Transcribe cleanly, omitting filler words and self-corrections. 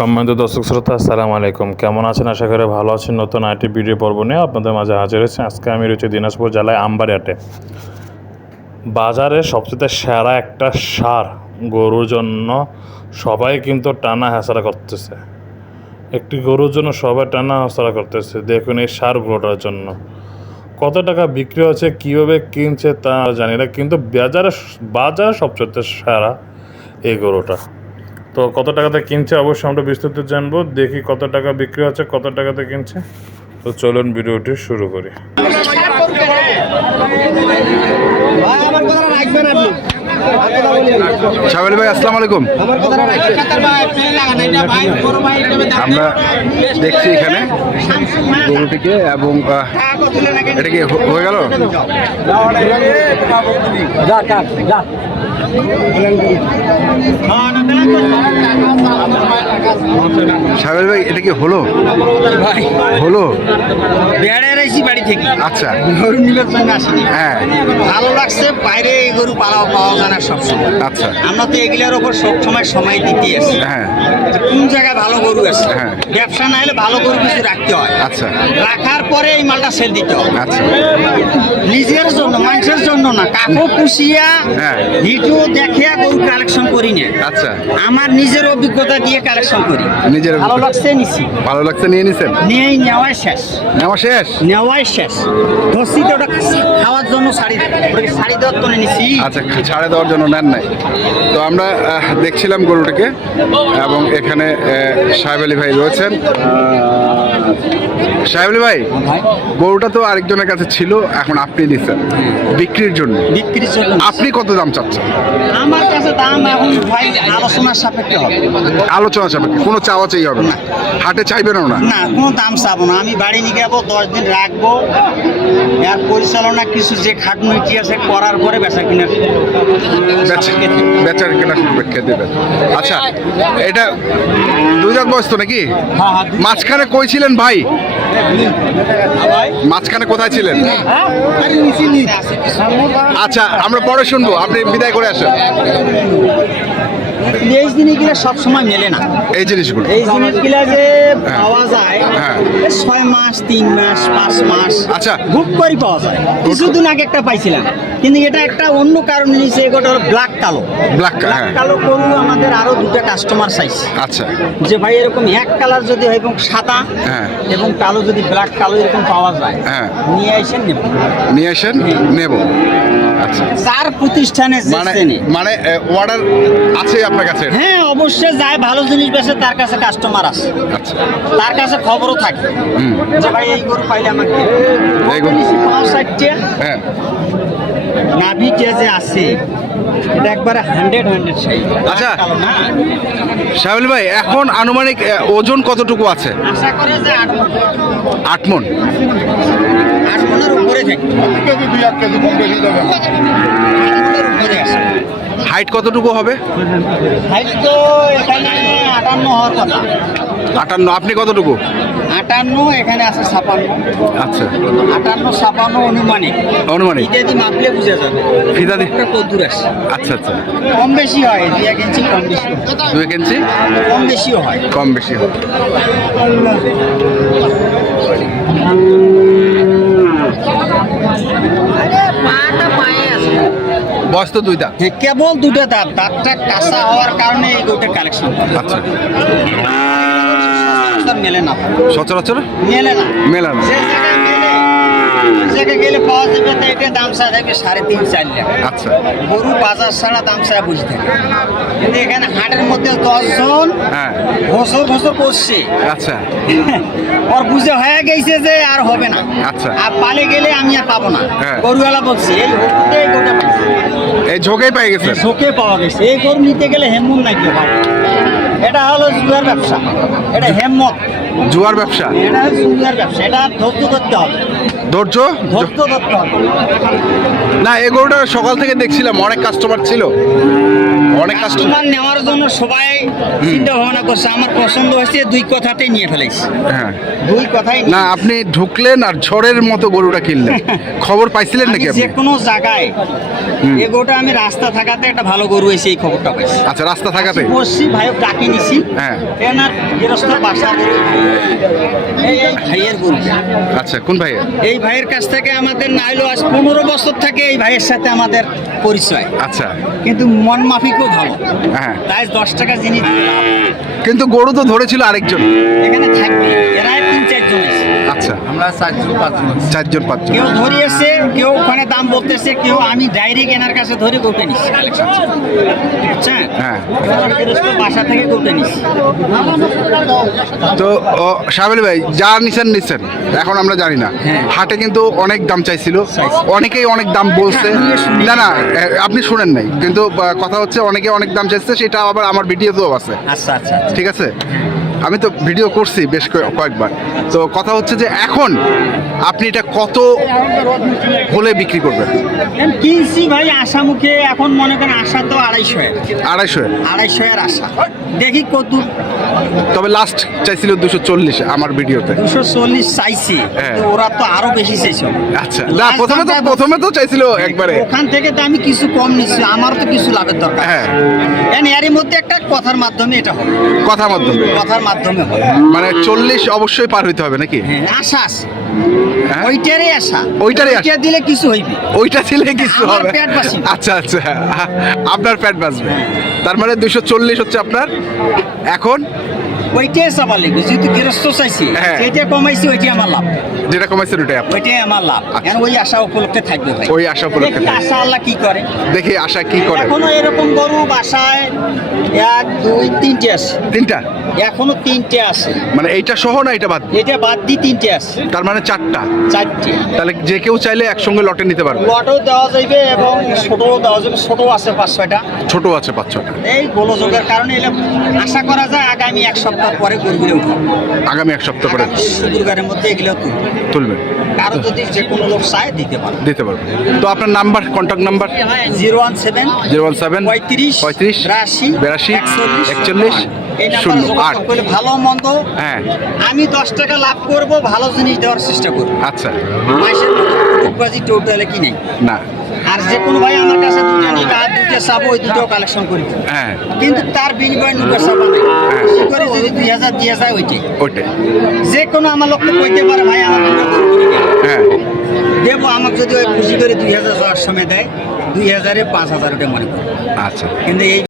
সম্মানিত দর্শক শ্রোতা, আসসালামু আলাইকুম। কেমন আছেন? আশা করি ভালো আছেন। নতুন আরেকটি ভিডিও পর্ব নিয়ে আপনাদের মাঝে হাজির হয়েছে। আজকে আমি রয়েছি দিনাজপুর জেলায় আমবাড়িহাটে। বাজারে সবচেয়ে সেরা একটা সার গরুর জন্য সবাই কিন্তু টানা হেঁচড়া করতেছে। একটি গরুর জন্য সবাই টানা হেঁচড়া করতেছে। দেখুন এই সারগুলোটার জন্য কত টাকা বিক্রি হচ্ছে, কীভাবে কিনছে তা জানি না, কিন্তু বাজার সবচেয়ে সেরা এই গরুটা। তো কত টাকাতে কিনছে অবশ্যই আমরা বিস্তারিত জানবো। দেখি কত টাকা বিক্রি হচ্ছে, কত টাকাতে কিনছে। তো চলুন ভিডিওটি শুরু করি। শাহেব ভাই, আসসালামু আলাইকুম। আমরা দেখছি এখানে গরুটিকে, এবং এটা কি হয়ে গেল? শাহেব ভাই, এটা কি হলো? হলো বাড়ি থেকে। আচ্ছা, গরু নিবার জন্য আসিনি। হ্যাঁ, ভালো লাগছে। বাইরে এই গরু পাওয়া যায় না সবসময়। আচ্ছা, আমরা তো এগুলোর ওপর সবসময় সময় দিতে আসি। হ্যাঁ, কোন জায়গায় ভালো গরু আছে, হ্যাঁ, ব্যবসা না হলে ভালো গরু কিছু রাখতে হয়। আচ্ছা, রাখার পরে এই মালটা সেল দিতে হয়। আচ্ছা, নিজের জন্য, মানুষের জন্য না। কাকু পুষিয়া হ্যাঁ, ভিডিও দেখিয়া গরু কালেকশন করি না। আচ্ছা, আমার নিজের অভিজ্ঞতা দিয়ে কালেকশন করি। নিজের ভালো লাগছে নিছি, ভালো লাগছে, নিয়ে নিছেন? নিয়েই নেওয়াই শেষ। নেওয়া শেষ? নেওয়াই শেষ। ধরছি তো ওটা খাওয়ার জন্য শাড়ি দেওয়ার তো নিছি। আচ্ছা, ছাড়ে দেওয়ার জন্য নেন নাই। তো আমরা দেখছিলাম গরুটাকে, এবং এখানে সাহেব আলী ভাই রয়েছেন। সাহেব আলী ভাই, গরুটা তো আরেকজনের কাছে ছিল, এখন আপনি দিচ্ছেন বিক্রির জন্য। বিক্রির জন্য আপনি কত দাম চাচ্ছেন? আমার কাছে দাম এখন ভাই আলোচনার সাপেক্ষে হবে। আলোচনা সাপেক্ষে, কোনো চাওয়া চাই হবে না? হাটে চাইবেনও না? না, কোনো দাম চাবো না। আমি বাড়ি নিয়ে যাবো, 10 দিন রাখবো। এর পরিচালনা কিছু যে খাটমুটি আছে করার পরে বেচা কিনার বেচার কেনার সাপেক্ষে দেবেন। আচ্ছা, এটা 2 দাঁত বয়স তো নাকি? মাঝখানে কই ছিলেন ভাই? মাঝখানে কোথায় ছিলেন? আচ্ছা, আমরা পরে শুনবো, আপনি বিদায় করে আসেন। এই জিনিসগুলো সব সময় মেলে না। এই জিনিসগুলো, এই জিনিসগুলো যে পাওয়া যায় 6 মাস, 3 মাস, 5 মাস, আচ্ছা, বুক করে পাওয়া যায়। কিছুদিন আগে একটা পাইছিলাম, কিন্তু এটা একটা অন্য কারণে নিয়েছে। এটা হলো ব্ল্যাক কালো। ব্ল্যাক কালো গরু আমাদের আরো 2টা কাস্টমার চাইছে। আচ্ছা, যে ভাই এরকম এক কালার যদি হয় এবং সাদা এবং কালো, যদি ব্ল্যাক কালো এরকম পাওয়া যায়, নিয়ে আসেন নেব। নিয়ে আসেন নেব। আচ্ছা, চার প্রতিষ্ঠানে মানে অর্ডার আছে আপনার কাছে? হ্যাঁ, অবশ্যই যায়। ভালো জিনিস বেচে, তার কাছে কাস্টমার আছে। আচ্ছা, তার কাছে খবরও থাকে যে ভাই এই গরু পাইলে আমাকে এই গরু 5-60টা। হ্যাঁ, নাভিটা যে আছে এটা একবারে 100 সাইজ। আচ্ছা, কালো না। শাহেব ভাই, এখন আনুমানিক ওজন কতটুকু আছে? আশা করে যে 8 মণ। 8 মণের উপরে থাকে। 1 কেজি 2 কেজি কম বেশি যাবে। 8 মণের উপরে আছে। হাইট কতটুকু হবে? হাইট তো এখানে 58 হওয়ার কথা। 58। আপনি কতটুকু? 58, এখানে আছে 56। আচ্ছা, 58, 56 অনুমানিক। অনুমানিক যদি মাপলে বুঝা যাবে ফিতা দিয়ে কত দূর আছে। আচ্ছা, আচ্ছা, কম বেশি হয়, 2 ইঞ্চি কম বেশি, 2 ইঞ্চি কম বেশিও হয়। কম বেশি হয়। আরে পাটা পায়ে আছে। বয়স তো 2 দাঁত। কেবল 2টা দাঁত। দাঁতটা কাঁচা হওয়ার কারণে এই গরুটা কালেকশন করে। আচ্ছা, মেলে না, সচরাচর মেলে না। মেলা না। যে জায়গায় মেলে, ওই জায়গায় গেলে পাওয়া যাবে। তো এটা দাম চা থাকবে 3.5-4 লাখ। আচ্ছা, গরু বাজার ছাড়া দাম চা বুঝে থাকে। কিন্তু এখানে হাটের মধ্যে 10 জন ঘোষর করছে। আচ্ছা, ওর বুঝে হয়ে গেছে যে আর হবে না। আচ্ছা, আর পালে গেলে আমি আর পাবো না। গরুওয়ালা বলছি এই গরুটা পাইছি, এই ঝোঁকেই পেয়ে গেছে। ঝোঁকে পাওয়া গেছে। এই গরু নিতে গেলে হেমুন নাকি হয়। এটা হলো জুয়ার ব্যবসা। এটা হেমত জুয়ার ব্যবসা। এটা হলো জুয়ার ব্যবসা। এটা ধৈর্য ধরতে হবে। ধৈর্য ধরতে হবে না। এই গরুটা সকাল থেকে দেখছিলাম অনেক কাস্টমার ছিল, অনেক কাস্টমার নেওয়ার নেওয়ার জন্য সবাই চিন্তা ভাবনা করছে, আমার পছন্দ হয়েছে, দুই কথাতেই নিয়ে ফেলেছি। হ্যাঁ দুই কথাই না, আপনি ঢুকলেন আর ঝড়ের মতো গরুটা কিনলেন, খবর পাইছিলেন নাকি যে আপনি? কোনো জায়গায় এই গরুটা আমি রাস্তা থাকাতে একটা ভালো গরু এসে এই খবরটা পাইছি। আচ্ছা, রাস্তা থাকাতে। বসছি ভাইও ডাকি নিছি, হ্যাঁ। এনার গৃহস্থ বাসা গরু, এই ভাইয়ের গরু। আচ্ছা, কোন ভাইয়া? এই ভাইয়ের কাছ থেকে আমাদের নাইলো আজ 15 বছর থেকে এই ভাইয়ের সাথে আমাদের পরিচয়, আচ্ছা, কিন্তু মন মাফিকও ভালো। হ্যাঁ। তাই 10 টাকা জিনিস দিলাম। কিন্তু গরু তো ধরেছিল আরেকজন। এখানে থাকবে এরা 3-4 জন আছে। আচ্ছা, আমরা 4-5 4-5 জন। কেউ ধরিয়েছে, কেউ ওখানে দাম বলতেছে, কেউ আমি ডাইরেক্ট এনার কাছে ধরে গোটে নিচ্ছি কালেকশন। বুঝছেন? হ্যাঁ। বাসা থেকে গোটে নিচ্ছি। তো সাহেব আলী ভাই, যা নিছেন এখন আমরা জানি না, হ্যাঁ। হাটে কিন্তু অনেক দাম চাইছিল, চাইছে। অনেকেই অনেক দাম বলছে। না না, আপনি শুনেন নাই, কিন্তু কথা হচ্ছে অনেকে অনেক দাম চাইছে, সেটা আবার আমার ভিডিওতেও আছে। আচ্ছা আচ্ছা। ঠিক আছে, আমি তো ভিডিও করছি বেশ কয়েকবার। তো কথা হচ্ছে যে এখন আপনি এটা কত হলে বিক্রি করবেন? কিনছি ভাই আশা মুখে, এখন মনে করেন আশা তো 250 250 এর আশা, দেখি কত। তবে লাস্ট চাইছিল 240 আমার ভিডিওতে। 240 চাইছি, হ্যাঁ। তো ওরা তো আরো বেশি চাইছে। আচ্ছা, না প্রথমে তো চাইছিল একবারে। ওখান থেকে তো আমি কিছু কম নিচ্ছি, আমার তো কিছু লাভের দরকার। হ্যাঁ। এর মধ্যে একটা কথার মাধ্যমে এটা হবে, কথার মাধ্যমে কথার মাধ্যমে হবে। মানে 40 অবশ্যই পার হইতে হবে নাকি? হ্যাঁ, আশা আছে, হ্যাঁ? ওইটারই আশা। ওইটারই আশা। ওইটা দিলে কিছু হইবে। ওইটা ছিল কিছু আমার হবে। পেট বাঁচবে। আচ্ছা আচ্ছা, আপনার পেট বাঁচবে। তার মানে 240 হচ্ছে আপনার এখন, ওইটাই চাবার লাগবে, যেহেতু গৃহস্থ চাইছি, হ্যাঁ। যেটা কমাইছি ওইটাই আমার লাভ, যেটা কমাইছেন ওইটাই আপনার। ওইটাই আমার লাভ। এখন ওই আশা উপলক্ষে থাকবে ভাই, ওই আশা উপলক্ষে দেখি থাকবে। আশা আল্লাহ কি করে। দেখি আশা কি করে। এখনো এরকম গরু বাসায় 1, 2, 3টে আছে, তিনটা, এখনো 3টে আছে। মানে এইটা সহ না এটা বাদ? এটা বাদ দিয়ে 3টে আছে, তার মানে 4টা। 4টে। তাহলে যে কেউ চাইলে একসঙ্গে লটে নিতে পারবে। লটও দেওয়া যাবে এবং ছোটও দেওয়া যাবে, ছোটও আছে 5-6টা। ছোট আছে 5-6টা। এই গোলযোগের কারণে এলে আশা করা যায় আগামী 1 সপ্তাহ পরে গরুগুলো উঠবে। আগামী 1 সপ্তাহ পরে আগামী শুক্রবারের মধ্যে এগুলো তুলবে। তুলবেন, কারো যদি যে কোনো লোক চায় দিতে পারে। দিতে পারবে। তো আপনার নাম্বার, কন্ট্যাক্ট নাম্বার? 017 017 35 35 82 41 এই নাম্বারে 08। যোগাযোগ করলে ভালো মন্দ হ্যাঁ, আমি 10 টাকা লাভ করব, ভালো জিনিস দেওয়ার চেষ্টা করব। আচ্ছা। মাসের টুকবাজি টোটালে কি নেই। না, আর যে কোনো ভাই আমার কাছে দুটো নিবে আর দুটো চাবো, ওই দুটো কালেকশন করি, হ্যাঁ, কিন্তু তার বিনিময়ে নুকা চাবো নাই। হ্যাঁ। কি করে যদি 2000 দিয়ে যায় ওইটাই। ওইটাই। যে কোনো আমার লোক তো কইতে পারে ভাই আমার দুটো গরু কিনে দে। হ্যাঁ, দেবো, আমাকে যদি ওই খুশি করে 2000 যাওয়ার সময় দেয়, 2000-এ 5000 ওটা মনে করি, আচ্ছা। কিন্তু এই